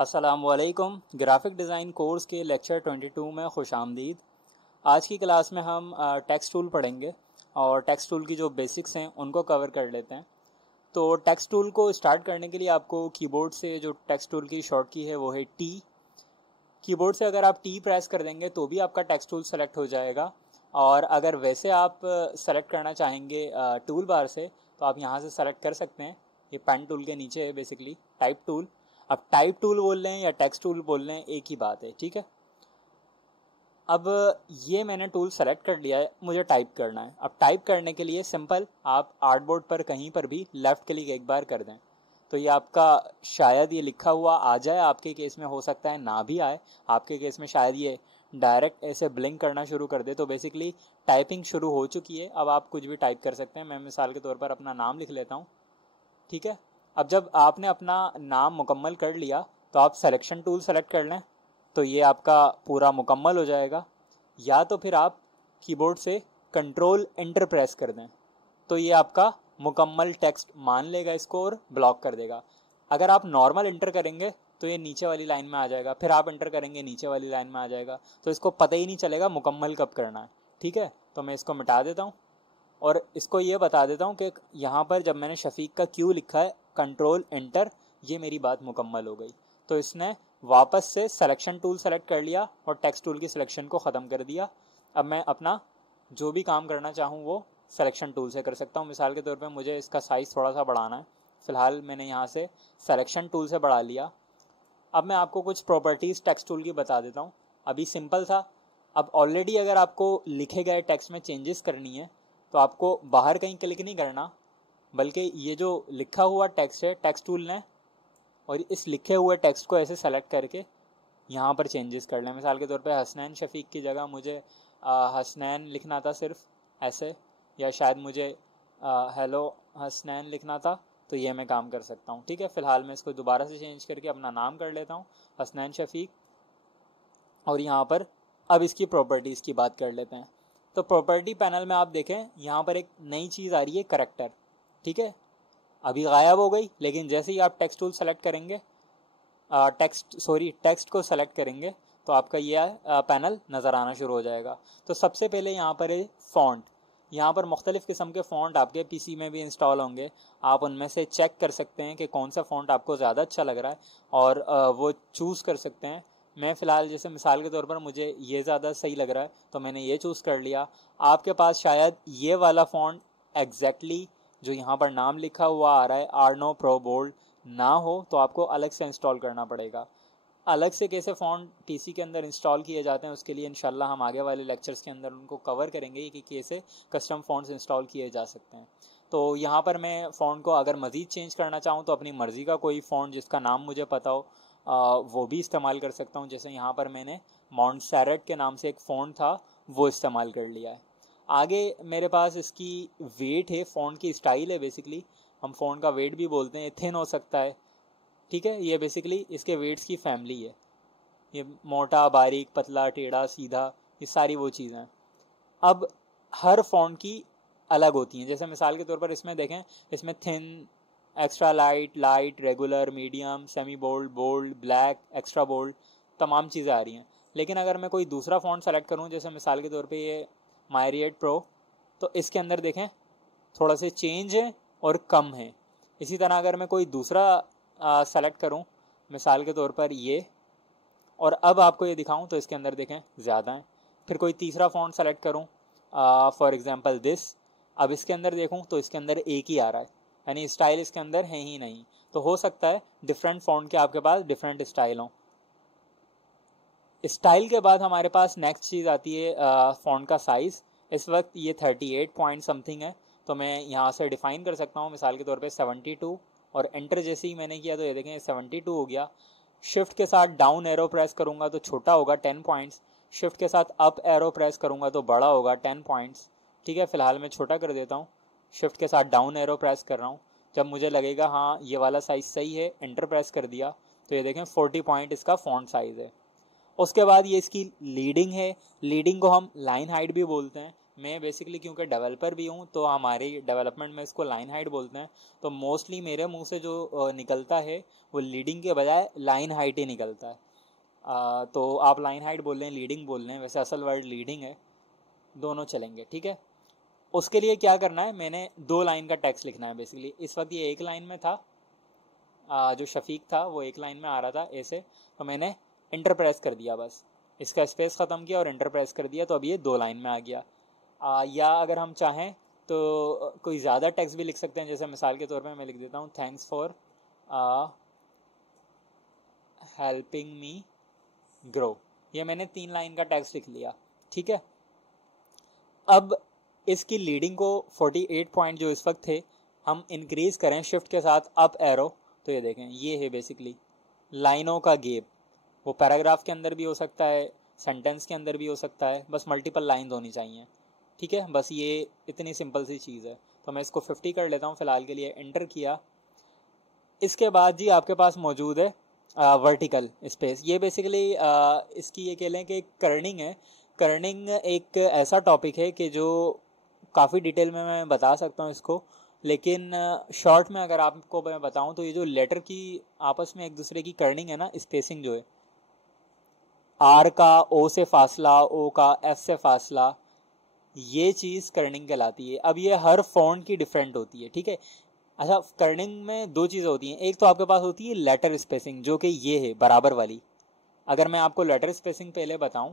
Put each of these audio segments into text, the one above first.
अस्सलामुअलैकुम। Graphic design course के lecture 22 में खुश आमदीद। आज की क्लास में हम टेक्स्ट टूल पढ़ेंगे और टेक्स्ट टूल की जो बेसिक्स हैं उनको कवर कर लेते हैं। तो टेक्स्ट टूल को स्टार्ट करने के लिए आपको कीबोर्ड से जो टेक्स्ट टूल की शॉर्ट की है वो है टी। कीबोर्ड से अगर आप टी प्रेस कर देंगे तो भी आपका टेक्स्ट टूल सेलेक्ट हो जाएगा, और अगर वैसे आप सेलेक्ट करना चाहेंगे टूल बार से तो आप यहाँ से सेलेक्ट कर सकते हैं। ये पेन टूल के नीचे है बेसिकली टाइप टूल। अब टाइप टूल बोल रहे हैं या टेक्स्ट टूल बोल रहे हैं, एक ही बात है, ठीक है। अब ये मैंने टूल सेलेक्ट कर लिया है, मुझे टाइप करना है। अब टाइप करने के लिए सिंपल आप आर्टबोर्ड पर कहीं पर भी लेफ़्ट क्लिक एक बार कर दें तो ये आपका शायद ये लिखा हुआ आ जाए। आपके केस में हो सकता है ना भी आए, आपके केस में शायद ये डायरेक्ट ऐसे ब्लिंक करना शुरू कर दे। तो बेसिकली टाइपिंग शुरू हो चुकी है। अब आप कुछ भी टाइप कर सकते हैं। मैं मिसाल के तौर पर अपना नाम लिख लेता हूँ, ठीक है। अब जब आपने अपना नाम मुकम्मल कर लिया तो आप सिलेक्शन टूल सेलेक्ट कर लें तो ये आपका पूरा मुकम्मल हो जाएगा। या तो फिर आप कीबोर्ड से कंट्रोल एंटर प्रेस कर दें तो ये आपका मुकम्मल टेक्स्ट मान लेगा इसको और ब्लॉक कर देगा। अगर आप नॉर्मल एंटर करेंगे तो ये नीचे वाली लाइन में आ जाएगा, फिर आप एंटर करेंगे नीचे वाली लाइन में आ जाएगा, तो इसको पता ही नहीं चलेगा मुकम्मल कब करना है, ठीक है। तो मैं इसको मिटा देता हूँ और इसको ये बता देता हूँ कि यहाँ पर जब मैंने शफीक का क्यू लिखा है कंट्रोल एंटर, ये मेरी बात मुकम्मल हो गई। तो इसने वापस से सिलेक्शन टूल सेलेक्ट कर लिया और टेक्स्ट टूल की सिलेक्शन को ख़त्म कर दिया। अब मैं अपना जो भी काम करना चाहूँ वो सिलेक्शन टूल से कर सकता हूँ। मिसाल के तौर पे मुझे इसका साइज़ थोड़ा सा बढ़ाना है, फ़िलहाल मैंने यहाँ से सिलेक्शन टूल से बढ़ा लिया। अब मैं आपको कुछ प्रॉपर्टीज़ टेक्स्ट टूल की बता देता हूँ। अभी सिंपल था। अब ऑलरेडी अगर आपको लिखे गए टेक्स्ट में चेंजेस करनी है तो आपको बाहर कहीं क्लिक नहीं करना, बल्कि ये जो लिखा हुआ टेक्स्ट है टेक्स्ट टूल ने, और इस लिखे हुए टेक्स्ट को ऐसे सेलेक्ट करके यहाँ पर चेंजेस कर लें। मिसाल के तौर पे हसनैन शफीक की जगह मुझे हसनैन लिखना था सिर्फ ऐसे, या शायद मुझे हेलो हसनैन लिखना था, तो ये मैं काम कर सकता हूँ, ठीक है। फ़िलहाल मैं इसको दोबारा से चेंज करके अपना नाम कर लेता हूँ हसनैन शफीक। और यहाँ पर अब इसकी प्रॉपर्टीज़ की बात कर लेते हैं। तो प्रॉपर्टी पैनल में आप देखें यहाँ पर एक नई चीज़ आ रही है करैक्टर, ठीक है। अभी गायब हो गई, लेकिन जैसे ही आप टेक्स्ट टूल सेलेक्ट करेंगे टेक्स्ट को सेलेक्ट करेंगे तो आपका ये पैनल नज़र आना शुरू हो जाएगा। तो सबसे पहले यहाँ पर है फ़ॉन्ट। यहाँ पर मुख्तलिफ़ किस्म के फ़ॉन्ट आपके पीसी में भी इंस्टॉल होंगे। आप उनमें से चेक कर सकते हैं कि कौन सा फ़ॉन्ट आपको ज़्यादा अच्छा लग रहा है और वो चूज़ कर सकते हैं। मैं फ़िलहाल जैसे मिसाल के तौर पर मुझे ये ज़्यादा सही लग रहा है तो मैंने ये चूज़ कर लिया। आपके पास शायद ये वाला फ़ॉन्ट एग्जैक्टली जो यहाँ पर नाम लिखा हुआ आ रहा है आर्नो प्रो बोल्ड ना हो तो आपको अलग से इंस्टॉल करना पड़ेगा। अलग से कैसे फ़ॉन्ट पीसी के अंदर इंस्टॉल किए जाते हैं उसके लिए इंशाल्लाह हम आगे वाले लेक्चर्स के अंदर उनको कवर करेंगे कि कैसे कस्टम फ़ॉन्ट्स इंस्टॉल किए जा सकते हैं। तो यहाँ पर मैं फ़ॉन्ट को अगर मज़ीद चेंज करना चाहूँ तो अपनी मर्ज़ी का कोई फ़ॉन्ट जिसका नाम मुझे पता हो वो भी इस्तेमाल कर सकता हूँ। जैसे यहाँ पर मैंने मॉन्टसेरेट के नाम से एक फ़ॉन्ट था वो इस्तेमाल कर लिया है। आगे मेरे पास इसकी वेट है, फ़ॉन्ट की स्टाइल है। बेसिकली हम फ़ॉन्ट का वेट भी बोलते हैं, थिन हो सकता है, ठीक है। ये बेसिकली इसके वेट्स की फैमिली है। ये मोटा, बारीक, पतला, टेढ़ा, सीधा, ये सारी वो चीज़ें हैं। अब हर फ़ॉन्ट की अलग होती हैं। जैसे मिसाल के तौर पर इसमें देखें, इसमें thin, extra light, light, regular, medium, semi bold, bold, black, extra bold, तमाम चीज़ें आ रही हैं। लेकिन अगर मैं कोई दूसरा फ़ॉन्ट सेलेक्ट करूँ, जैसे मिसाल के तौर पे ये मायरिएट प्रो, तो इसके अंदर देखें थोड़ा से चेंज है और कम है। इसी तरह अगर मैं कोई दूसरा सेलेक्ट करूं, मिसाल के तौर पर ये, और अब आपको ये दिखाऊं तो इसके अंदर देखें ज़्यादा है। फिर कोई तीसरा फ़ॉन्ट सेलेक्ट करूं, फॉर एग्जांपल दिस, अब इसके अंदर देखूं तो इसके अंदर एक ही आ रहा है, यानी स्टाइल इसके अंदर है ही नहीं। तो हो सकता है डिफरेंट फ़ॉन्ट के आपके पास डिफरेंट स्टाइल हों। स्टाइल के बाद हमारे पास नेक्स्ट चीज़ आती है फ़ॉन्ट का साइज़। इस वक्त ये 38 पॉइंट समथिंग है, तो मैं यहाँ से डिफ़ाइन कर सकता हूँ मिसाल के तौर पे 72, और एंटर जैसे ही मैंने किया तो ये देखें 72 हो गया। शिफ्ट के साथ डाउन एरो प्रेस करूँगा तो छोटा होगा 10 पॉइंट्स, शिफ्ट के साथ अप एरो प्रेस करूँगा तो बड़ा होगा 10 पॉइंट्स, ठीक है। फ़िलहाल मैं छोटा कर देता हूँ, शिफ्ट के साथ डाउन एरो प्रेस कर रहा हूँ। जब मुझे लगेगा हाँ ये वाला साइज़ सही है, एंटर प्रेस कर दिया तो ये देखें 40 पॉइंट इसका फ़ॉन्ट साइज़ है। उसके बाद ये इसकी लीडिंग है। लीडिंग को हम लाइन हाइट भी बोलते हैं। मैं बेसिकली क्योंकि डेवलपर भी हूँ तो हमारी डेवलपमेंट में इसको लाइन हाइट बोलते हैं। तो मोस्टली मेरे मुंह से जो निकलता है वो लीडिंग के बजाय लाइन हाइट ही निकलता है। तो आप लाइन हाइट बोल रहे हैं, लीडिंग बोल रहे हैं, वैसे असल वर्ड लीडिंग है, दोनों चलेंगे, ठीक है। उसके लिए क्या करना है, मैंने 2 लाइन का टेक्स्ट लिखना है बेसिकली। इस वक्त ये 1 लाइन में था, जो शफीक था वो 1 लाइन में आ रहा था ऐसे, तो मैंने इंटर प्रेस कर दिया, बस इसका स्पेस ख़त्म किया और इंटर प्रेस कर दिया, तो अब ये 2 लाइन में आ गया। या अगर हम चाहें तो कोई ज़्यादा टेक्स्ट भी लिख सकते हैं, जैसे मिसाल के तौर पे मैं लिख देता हूँ thanks for helping me grow. ये मैंने 3 लाइन का टेक्स्ट लिख लिया, ठीक है। अब इसकी लीडिंग को 48 पॉइंट जो इस वक्त थे हम इंक्रीज करें शिफ्ट के साथ अप एरो, तो ये देखें ये है बेसिकली लाइनों का गैप। वो पैराग्राफ के अंदर भी हो सकता है, सेंटेंस के अंदर भी हो सकता है, बस मल्टीपल लाइन्स होनी चाहिए, ठीक है। बस ये इतनी सिंपल सी चीज़ है। तो मैं इसको 50 कर लेता हूँ फ़िलहाल के लिए, एंटर किया। इसके बाद जी आपके पास मौजूद है वर्टिकल स्पेस। ये बेसिकली इसकी ये कह लें कि कर्निंग है। कर्निंग एक ऐसा टॉपिक है कि जो काफ़ी डिटेल में मैं बता सकता हूँ इसको, लेकिन शॉर्ट में अगर आपको मैं बताऊँ तो ये जो लेटर की आपस में एक दूसरे की कर्निंग है ना, स्पेसिंग जो है, आर का ओ से फासला, ओ का एफ से फासला, ये चीज़ कर्निंग कहलाती है। अब ये हर फॉन्ट की डिफरेंट होती है, ठीक है। अच्छा, कर्निंग में 2 चीज़ें होती हैं। एक तो आपके पास होती है लेटर स्पेसिंग, जो कि ये है बराबर वाली। अगर मैं आपको लेटर स्पेसिंग पहले बताऊं,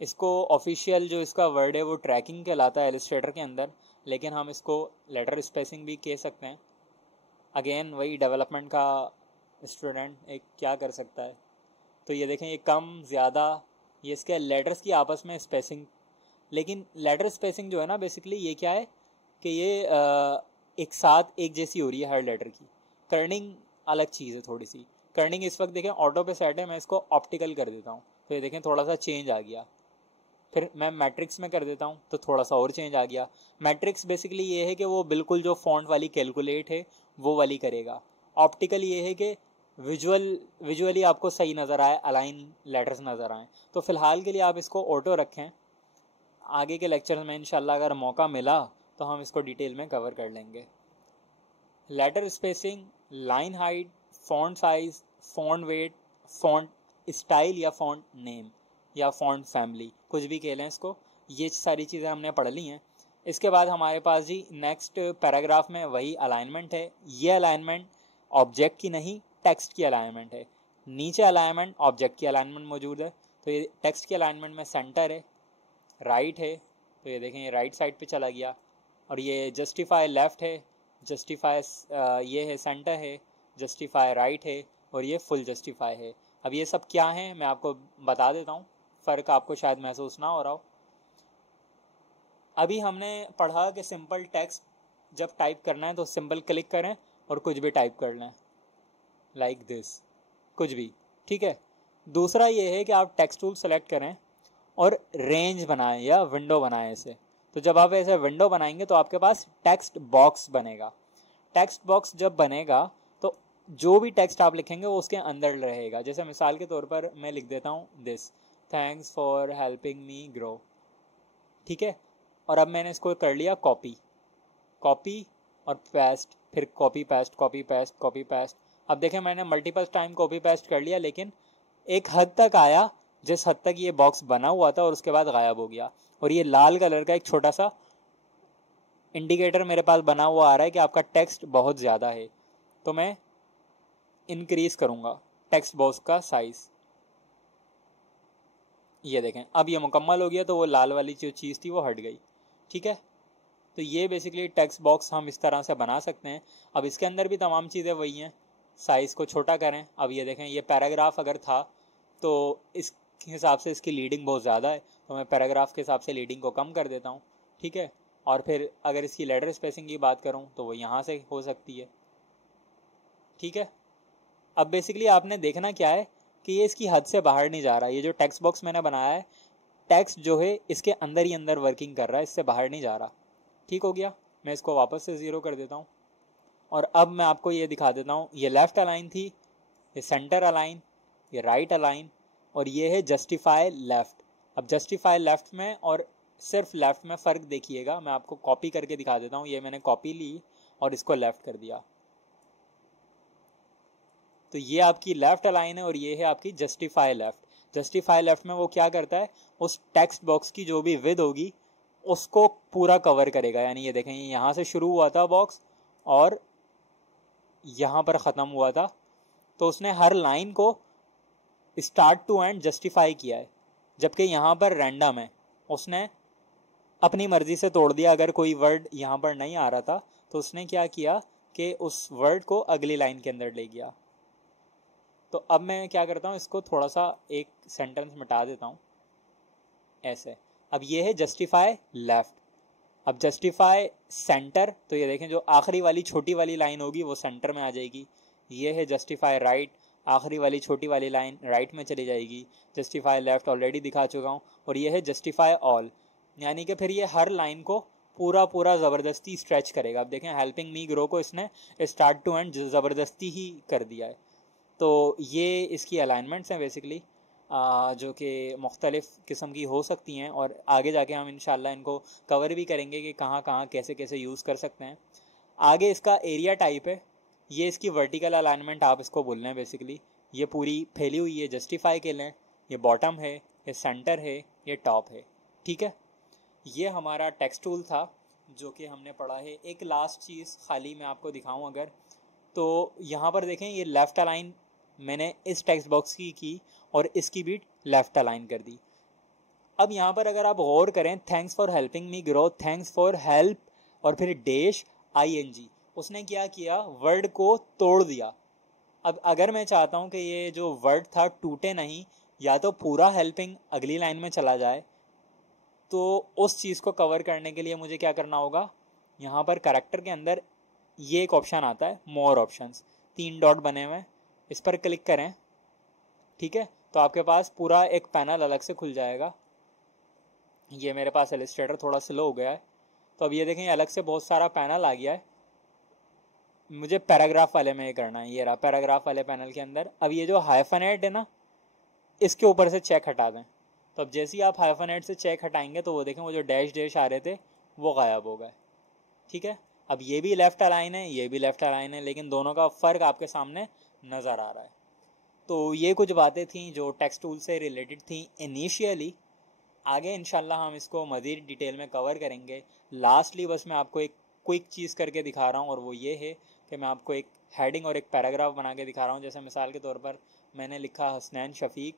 इसको ऑफिशियल जो इसका वर्ड है वो ट्रैकिंग कहलाता है इलस्ट्रेटर के अंदर, लेकिन हम इसको लेटर स्पेसिंग भी कह सकते हैं। अगेन वही डेवलपमेंट का स्टूडेंट एक क्या कर सकता है। तो ये देखें, ये कम ज़्यादा, ये इसके लेटर्स की आपस में स्पेसिंग। लेकिन लेटर स्पेसिंग जो है ना बेसिकली ये क्या है कि ये एक साथ एक जैसी हो रही है हर लेटर की। कर्निंग अलग चीज़ है थोड़ी सी। कर्निंग इस वक्त देखें ऑटो पे सेट है, मैं इसको ऑप्टिकल कर देता हूँ तो ये देखें थोड़ा सा चेंज आ गया। फिर मैं मैट्रिक्स में कर देता हूँ तो थोड़ा सा और चेंज आ गया। मैट्रिक्स बेसिकली ये है कि वो बिल्कुल जो फॉन्ट वाली कैलकुलेट है वो वाली करेगा। ऑप्टिकल ये है कि विजुअली आपको सही नज़र आए, अलाइन लेटर्स नज़र आए। तो फ़िलहाल के लिए आप इसको ऑटो रखें, आगे के लेक्चर में इंशाल्लाह अगर मौका मिला तो हम इसको डिटेल में कवर कर लेंगे। Letter spacing, line height, font size, font weight, font style या फॉन्ट नेम या फॉन्ट फैमिली, कुछ भी कह लें इसको, ये सारी चीज़ें हमने पढ़ ली हैं। इसके बाद हमारे पास जी नेक्स्ट पैराग्राफ में वही अलाइनमेंट है। ये अलाइनमेंट ऑब्जेक्ट की नहीं, टेक्स्ट की अलाइनमेंट है। नीचे अलाइनमेंट ऑब्जेक्ट की अलाइनमेंट मौजूद है। तो ये टेक्स्ट की अलाइनमेंट में सेंटर है, राइट है, तो ये देखें ये राइट साइड पे चला गया। और ये जस्टिफाई लेफ़्ट है, जस्टिफाई ये है सेंटर है, जस्टिफाई राइट है, और ये फुल जस्टिफाई है। अब ये सब क्या है मैं आपको बता देता हूँ, फ़र्क आपको शायद महसूस ना हो रहा हो। अभी हमने पढ़ा कि सिंपल टेक्स्ट जब टाइप करना है तो सिंपल क्लिक करें और कुछ भी टाइप कर लें, लाइक दिस, कुछ भी, ठीक है। दूसरा ये है कि आप टेक्स्ट टूल सेलेक्ट करें और रेंज बनाएं या विंडो बनाएं इसे। तो जब आप ऐसे विंडो बनाएंगे तो आपके पास टेक्स्ट बॉक्स बनेगा। टेक्स्ट बॉक्स जब बनेगा तो जो भी टेक्स्ट आप लिखेंगे वो उसके अंदर रहेगा। जैसे मिसाल के तौर पर मैं लिख देता हूँ this, thanks for helping me grow, ठीक है। और अब मैंने इसको कर लिया कॉपी, कॉपी और पेस्ट, फिर copy paste, copy paste, copy paste. अब देखें मैंने मल्टीपल टाइम कॉपी पेस्ट कर लिया, लेकिन एक हद तक आया जिस हद तक ये बॉक्स बना हुआ था और उसके बाद गायब हो गया। और ये लाल कलर का एक छोटा सा इंडिकेटर मेरे पास बना हुआ आ रहा है कि आपका टेक्स्ट बहुत ज़्यादा है। तो मैं इंक्रीज करूँगा टेक्स्ट बॉक्स का साइज़, ये देखें अब ये मुकम्मल हो गया, तो वो लाल वाली जो चीज़ थी वो हट गई, ठीक है। तो ये बेसिकली टेक्स्ट बॉक्स हम इस तरह से बना सकते हैं। अब इसके अंदर भी तमाम चीज़ें वही हैं, साइज़ को छोटा करें। अब ये देखें ये पैराग्राफ अगर था तो इस हिसाब से इसकी लीडिंग बहुत ज़्यादा है, तो मैं पैराग्राफ के हिसाब से लीडिंग को कम कर देता हूँ, ठीक है। और फिर अगर इसकी लेटर स्पेसिंग की बात करूँ तो वो यहाँ से हो सकती है, ठीक है। अब बेसिकली आपने देखना क्या है कि ये इसकी हद से बाहर नहीं जा रहा। ये जो टेक्स्ट बॉक्स मैंने बनाया है, टेक्स्ट जो है इसके अंदर ही अंदर वर्किंग कर रहा है, इससे बाहर नहीं जा रहा, ठीक हो गया। मैं इसको वापस से 0 कर देता हूँ। और अब मैं आपको ये दिखा देता हूँ, ये लेफ़्ट अलाइन थी, ये सेंटर अलाइन, ये राइट अलाइन, और ये है जस्टिफाई लेफ़्ट। अब जस्टिफाई लेफ़्ट में और सिर्फ लेफ़्ट में फ़र्क देखिएगा, मैं आपको कॉपी करके दिखा देता हूँ। ये मैंने कॉपी ली और इसको लेफ़्ट कर दिया, तो ये आपकी लेफ़्ट अलाइन है और ये है आपकी जस्टिफाई लेफ़्ट। जस्टिफाई लेफ़्ट में वो क्या करता है, उस टेक्स्ट बॉक्स की जो भी विड्थ होगी उसको पूरा कवर करेगा। यानी ये देखें, यहाँ से शुरू हुआ था बॉक्स और यहाँ पर ख़त्म हुआ था, तो उसने हर लाइन को स्टार्ट टू एंड जस्टिफाई किया है। जबकि यहाँ पर रैंडम है, उसने अपनी मर्जी से तोड़ दिया। अगर कोई वर्ड यहाँ पर नहीं आ रहा था तो उसने क्या किया कि उस वर्ड को अगली लाइन के अंदर ले गया। तो अब मैं क्या करता हूँ, इसको थोड़ा सा एक सेंटेंस मिटा देता हूँ ऐसे। अब ये है जस्टिफाई लेफ़्ट। अब जस्टिफाई सेंटर, तो ये देखें जो आखिरी वाली छोटी वाली लाइन होगी वो सेंटर में आ जाएगी। ये है जस्टिफाई राइट, आखिरी वाली छोटी वाली लाइन राइट में चली जाएगी। जस्टिफाई लेफ़्ट ऑलरेडी दिखा चुका हूँ। और ये है जस्टिफाई ऑल, यानी कि फिर ये हर लाइन को पूरा पूरा ज़बरदस्ती स्ट्रेच करेगा। अब देखें हेल्पिंग मी ग्रो को इसने स्टार्ट टू एंड ज़बरदस्ती ही कर दिया है। तो ये इसकी अलाइनमेंट्स हैं बेसिकली, जो कि मुख्तलिफ़ किस्म की हो सकती हैं और आगे जाके हम इंशाल्लाह इनको कवर भी करेंगे कि कहाँ कहाँ कैसे कैसे यूज़ कर सकते हैं। आगे इसका एरिया टाइप है, ये इसकी वर्टिकल अलाइनमेंट आप इसको बोल रहे हैं बेसिकली। ये पूरी फैली हुई है जस्टिफाई के लिए, ये बॉटम है, ये सेंटर है, ये टॉप है, ठीक है। ये हमारा टेक्स्ट टूल था जो कि हमने पढ़ा है। एक लास्ट चीज़ खाली मैं आपको दिखाऊं अगर, तो यहाँ पर देखें ये लेफ़्ट अलाइन मैंने इस टेक्स्ट बॉक्स की और इसकी भी लेफ़्ट अलाइन कर दी। अब यहाँ पर अगर आप गौर करें, thanks for helping me grow, thanks for help और फिर डैश ING, उसने क्या किया, वर्ड को तोड़ दिया। अब अगर मैं चाहता हूँ कि ये जो वर्ड था टूटे नहीं, या तो पूरा हेल्पिंग अगली लाइन में चला जाए, तो उस चीज़ को कवर करने के लिए मुझे क्या करना होगा, यहाँ पर कैरेक्टर के अंदर ये एक ऑप्शन आता है मोर ऑप्शंस, 3 डॉट बने हुए हैं, इस पर क्लिक करें, ठीक है। तो आपके पास पूरा एक पैनल अलग से खुल जाएगा। ये मेरे पास इलस्ट्रेटर थोड़ा स्लो हो गया है, तो अब ये देखें अलग से बहुत सारा पैनल आ गया है। मुझे पैराग्राफ वाले में ये करना है, ये रहा पैराग्राफ वाले पैनल के अंदर। अब ये जो हाइफनेट है ना, इसके ऊपर से चेक हटा दें। तो अब जैसे ही आप हाइफनेट से चेक हटाएंगे तो वो देखें वो जो डैश डैश आ रहे थे वो गायब हो गए, ठीक है। अब ये भी लेफ़्ट अलाइन है, ये भी लेफ़्ट अलाइन है, लेकिन दोनों का फ़र्क आपके सामने नज़र आ रहा है। तो ये कुछ बातें थी जो टेक्स्ट टूल से रिलेटेड थी इनिशियली। आगे इंशाल्लाह हम इसको मज़ीद डिटेल में कवर करेंगे। लास्टली बस मैं आपको एक क्विक चीज़ करके दिखा रहा हूँ, और वो ये है कि मैं आपको एक हेडिंग और एक पैराग्राफ बना के दिखा रहा हूँ। जैसे मिसाल के तौर पर मैंने लिखा हसनैन शफीक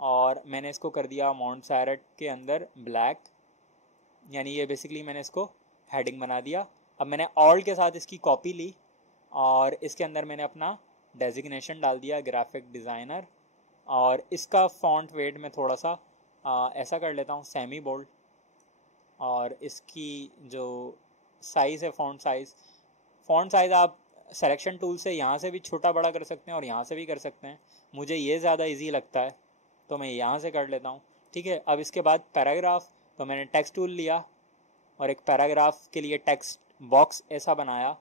और मैंने इसको कर दिया माउंट सैरट के अंदर ब्लैक, यानी ये बेसिकली मैंने इसको हेडिंग बना दिया। अब मैंने ऑल के साथ इसकी कॉपी ली और इसके अंदर मैंने अपना डेजिग्नेशन डाल दिया ग्राफिक डिज़ाइनर, और इसका फ़ॉन्ट वेट में थोड़ा सा ऐसा कर लेता हूँ सेमी बोल्ड, और इसकी जो साइज़ है फ़ॉन्ट साइज़ आप सिलेक्शन टूल से यहाँ से भी छोटा बड़ा कर सकते हैं और यहाँ से भी कर सकते हैं। मुझे ये ज़्यादा इजी लगता है तो मैं यहाँ से कर लेता हूँ, ठीक है। अब इसके बाद पैराग्राफ, तो मैंने टेक्स्ट टूल लिया और एक पैराग्राफ के लिए टेक्स्ट बॉक्स ऐसा बनाया,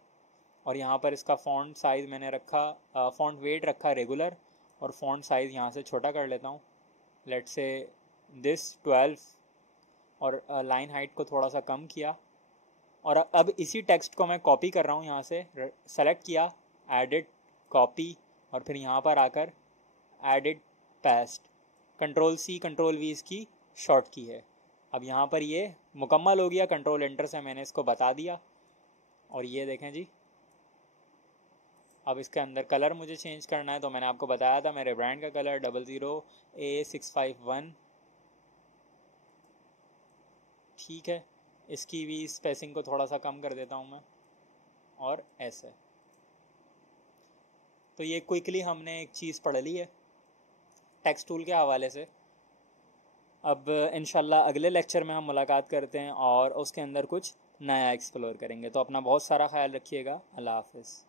और यहाँ पर इसका फ़ॉन्ट साइज़ मैंने रखा, फ़ॉन्ट वेट रखा रेगुलर, और फ़ॉन्ट साइज़ यहाँ से छोटा कर लेता हूँ, लेट्स से दिस 12, और लाइन हाइट को थोड़ा सा कम किया। और अब इसी टेक्स्ट को मैं कॉपी कर रहा हूँ, यहाँ से सेलेक्ट किया, एडिट कॉपी, और फिर यहाँ पर आकर एडिट पेस्ट, Ctrl+C Ctrl+V इसकी शॉर्ट की है। अब यहाँ पर ये मुकम्मल हो गया, कंट्रोल एंटर से मैंने इसको बता दिया। और ये देखें जी, अब इसके अंदर कलर मुझे चेंज करना है, तो मैंने आपको बताया था मेरे ब्रांड का कलर 00A651, ठीक है। इसकी भी स्पेसिंग को थोड़ा सा कम कर देता हूँ मैं, और ऐसे। तो ये क्विकली हमने एक चीज़ पढ़ ली है टेक्स्ट टूल के हवाले से। अब इंशाल्लाह अगले लेक्चर में हम मुलाकात करते हैं और उसके अंदर कुछ नया एक्सप्लोर करेंगे। तो अपना बहुत सारा ख्याल रखिएगा। अल्लाह हाफ़िज़।